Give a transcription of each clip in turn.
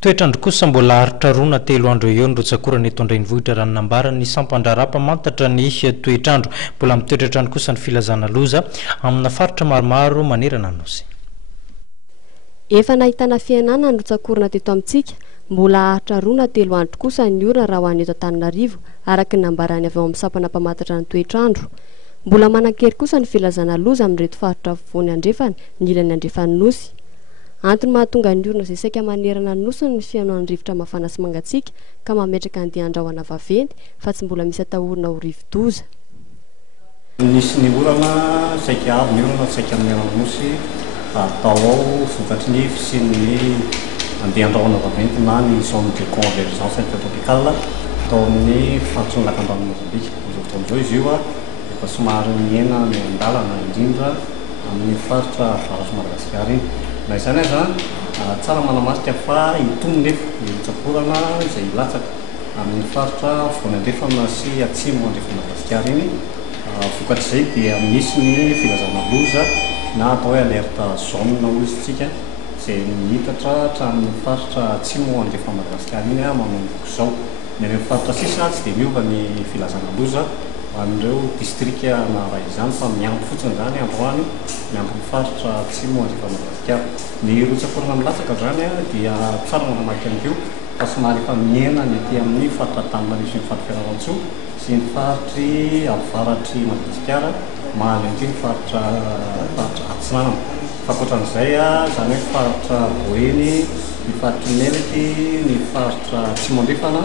Toetrandro kosa mbola haritra roa na telo andro eo ny rotsakorany eto an-drenivohitra ranonambara ny sampandrarapa mantatra ny toetrandro. Mbola amin'ny toetrandro kosa ny filazana loza amina faritra maromaro manerana nosy. Efa nahitana fiainana ny rotsakorana teto amintsika, mbola haritra roa na telo andro kosa ny orana raha ho an'ny eto Antananarivo araka ny nambarany avy ao amin'ny sampana-pamantatra ny toetrandro. Mbola manan-kery kosa ny filazana loza amin'ireto faritra afovoany andrefana ny ilany andrefany nosy. Antony mahatonga ny orana izay saika manerana ny nosy ny fihainoan'ny rivotra mafana sy mangatsiaka ka mametraka andeha andrahoana vaventy fa tsy mbola misy atahorana ho rivo-doza. Nisy ny orana saika avy ny orana saika manerana ny nosy atao ao vokatry ny fisian'ny andeha andrahoana vaventy na ny zone de convergence intertropicale atao amin'ny faritsy ny lakan-drano Mozambika. Izao fotoana izao izy io efa somary miaina ny andalana indrindra amin'ny faritra avaratr'i Madagasikara iny. Na izany aza tsara manamarika fa hitomony nefa ny rotsakorana izay hilatsaka amin'ny faritra afovoany andrefana sy atsimo andrefana Madagasikara iny. Vokatr'izay dia misy ny filazana loza na atao hoe alerte jaune hoy isika izay mihitatra hatramin'ny faritra atsimo andrefana Madagasikara iny manomboka izao. Ny amin'ny faritra sisa tsy dia miova ny filazana loza amin'ireo distrika na raha izany fa miampy fotsiny izany androany miampy ny faritra atsimo andrefana Madagasikara. Ny rotsakorana milatsaka izany dia tsara manamarika an'io fa somary efa miaina ny aty amin'ny faritra Antananarivo sy ny faritra Fianarantsoa sy ny faritry avaratry Madagasikara mahalenty ny faritra Atsinanana. Fa ankoatran'izay izany hoe faritra Boeny, ny faritry Melaky, ny faritra Atsimo andrefana,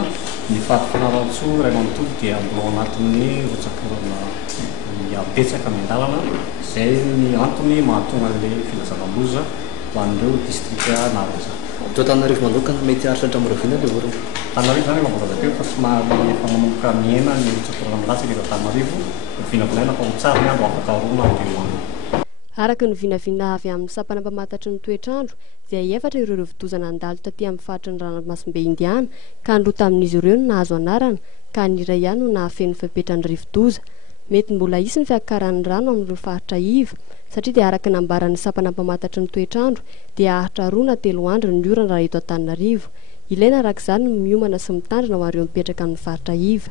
ny faritra Fianarantsoa, Ray manontolo dia mbola ao anatin'ny rotsakorana betsaka miandalana. Izay ny antony mahatonga ilay filazana loza ho an'ireo distrika naharaza. Eto Antananarivo manokana mety haritra hatramin'ny ilay orana. Antananarivo zany efa mbola teo fa somary efa manomboka miaina ny rotsakorana milatsaka eto Antananarivo. Vinavinaina fa ho tsara ny andro afaka roana andro andro. Araka ny vinavina avy amin'ny sampana-pamantatry ny toetrandro dia efatra ireo rivo-doza nandalo taty amin'ny faritry ny ranomasimbe Indiana ka nilota amin'izy ireo no nahazo anarana ka ny iray ihany no nahafeno fepetrany rivo-doza. Mety mbola hisy ny fiakaran'ny rano amin'ireo faritra iva satria dia araka nambaran'ny sampana-pamantatry ny toetrandro dia haritra roa na telo andro ny orana raha eto Antananarivo. Ilaina araka izany miomana sy mitandrina ho an'ireo mipetraka amin'ny faritra iva.